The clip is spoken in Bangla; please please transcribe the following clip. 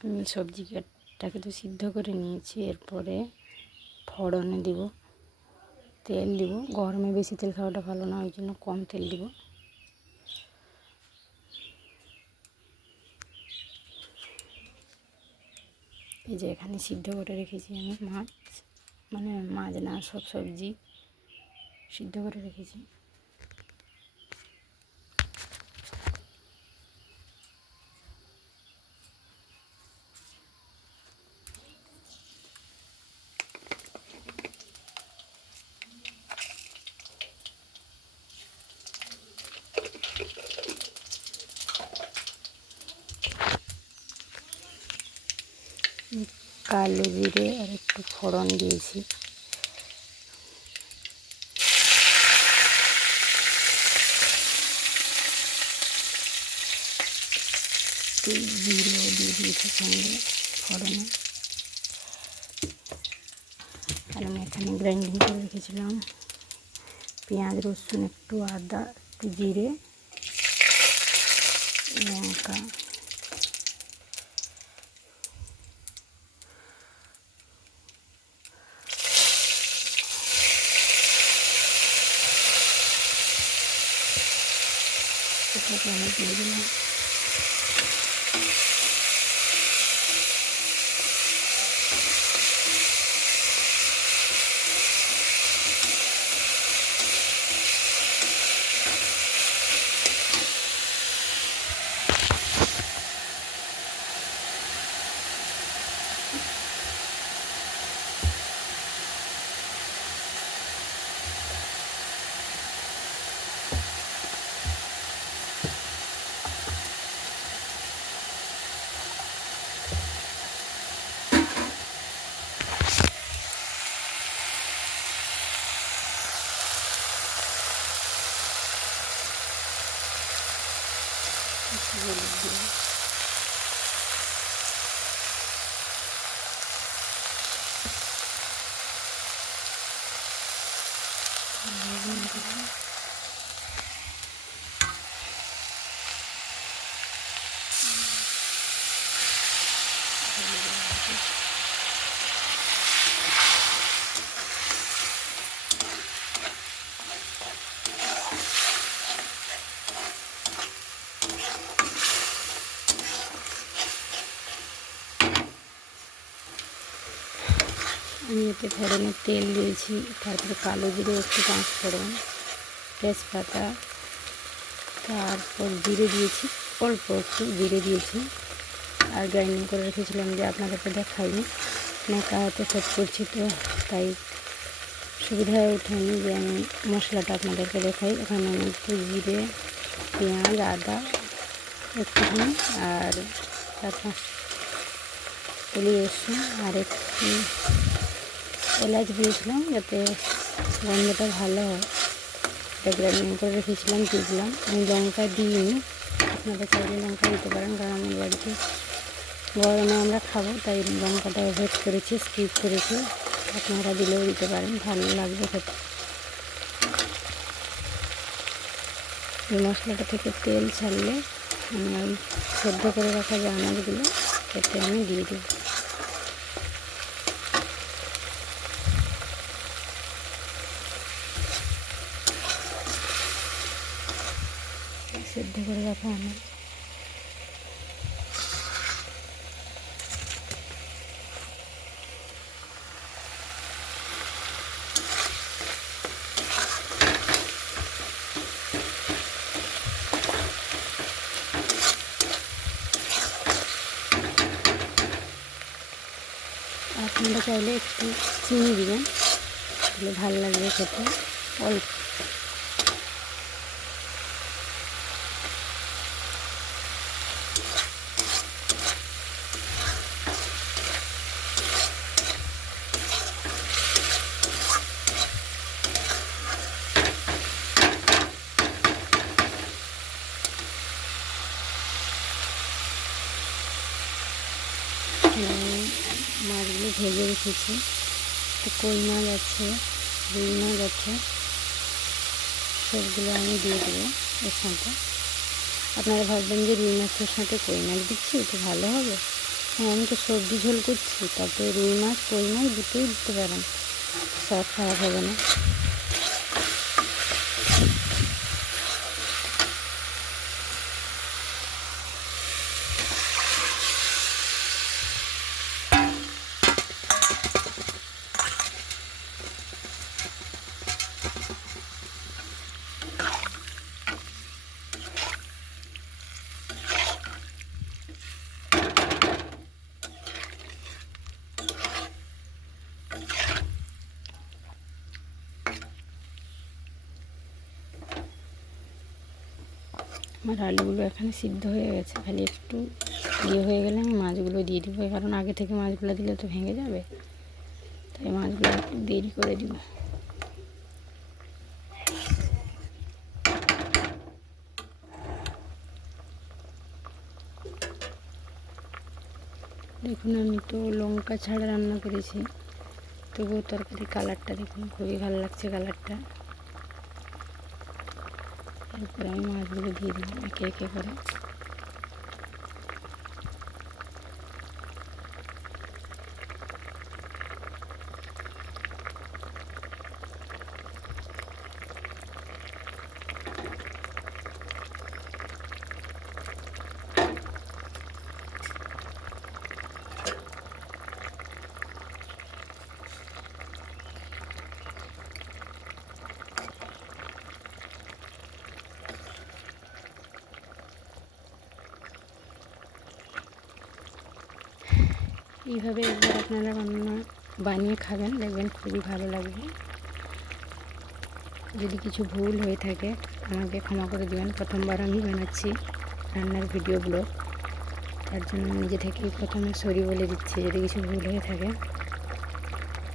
আমি সবজিটাকে তো সিদ্ধ করে নিয়েছি। এরপরে ফোড়নে দিব, তেল দিব। গরমে বেশি তেল খাওয়াটা ভালো না, ওই জন্য কম তেল দিব। এই যে এখানে সিদ্ধ করে রেখেছি আমি মাছ, মানে মাছ না, সব সবজি সিদ্ধ করে রেখেছি। কালো জিরে আর একটু ফোড়ন দিয়েছি। একটু জিরেও দিয়ে দিয়েছি সঙ্গে ফোড়নে। আর আমি এখানে গ্রাইন্ডিং করে রেখেছিলাম পেঁয়াজ, রসুন, একটু আদা, একটু জিরে, লঙ্কা। এটাকে আমি দিয়ে দিলাম। হলুদ দিলাম। লবণ দিলাম। আমি এতে ফোড়নের তেল দিয়েছি, তারপরে কালো জিরে, একটু পাঁচ ফোড়ন, তেজপাতা, তারপর জিরে দিয়েছি, অল্প একটু জিরে দিয়েছি। আর গ্রাইন্ডিং করে রেখেছিলাম, যে আপনাদেরকে দেখাইনি, একা হাতে সব করছি তো তাই সুবিধা হয়ে ওঠেনি যে আমি মশলাটা আপনাদেরকে দেখাই। এখানে আমি একটু জিরে, পেঁয়াজ, আদা একটুখানি, আর 4-5 কলি রসুন আর একটু এলাচ দিয়েছিলাম যাতে গন্ধটা ভালো হয়। এটা গ্রাইন্ডিং করে রেখেছিলাম, দিয়েছিলাম। আমি লঙ্কা দিইনি, আপনারা চাইলে লঙ্কা দিতে পারেন, কারণ আমার বাড়িতে গরমে আমরা খাবো তাই লঙ্কাটা অ্যাভয়েড করেছি, স্কিপ করেছি। আপনারা দিলেও দিতে পারেন, ভালো লাগবে খেতে। এই মশলাটা থেকে তেল ছাড়লে আমি ওই সেদ্ধ করে রাখা যে আনাজগুলো এতে আমি দিয়ে দেব। সেদ্ধ করে রাখা আনাজ আপনারা চাইলে একটু চিনি দিবেন, তাহলে ভালো লাগবে খেতে। অল্প মাছগুলো ভেজে রেখেছি। কই মাছ আছে, রুই মাছ আছে, সবগুলো আমি দিয়ে দেবো এর সাথে। আপনারা ভাববেন যে রুই মাছের সাথে কই মাছ দিচ্ছি, তো ভালো হবে, হ্যাঁ, আমি তো সবজি ঝোল করছি, তারপরে রুই মাছ কই মাছ দুটোই দিতে পারেন, সব খারাপ হবে না। আমার আলুগুলো এখানে সিদ্ধ হয়ে গেছে, খালি একটু হয়ে গেলে আমি মাছগুলো দিয়ে দিব, কারণ আগে থেকে মাছগুলো দিলে তো ভেঙে যাবে, তাই মাছগুলো একটু দেরি করে দিব। দেখুন, আমি তো লঙ্কা ছাড়া রান্না করেছি, তবুও তরকারি কালারটা দেখুন, খুবই ভালো লাগছে কালারটা। এরপরে আমি মাছগুলো দিয়ে দিব একে একে করে। এইভাবে একবার আপনারা বানিয়ে খাবেন, দেখবেন খুবই ভালো লাগবে। যদি কিছু ভুল হয়ে থাকে আমাকে ক্ষমা করে দেবেন, প্রথমবার আমি বানাচ্ছি রান্নার ভিডিও ব্লগ, তার জন্য নিজে থেকেই প্রথমে সরি বলে দিচ্ছি যদি কিছু ভুল হয়ে থাকে।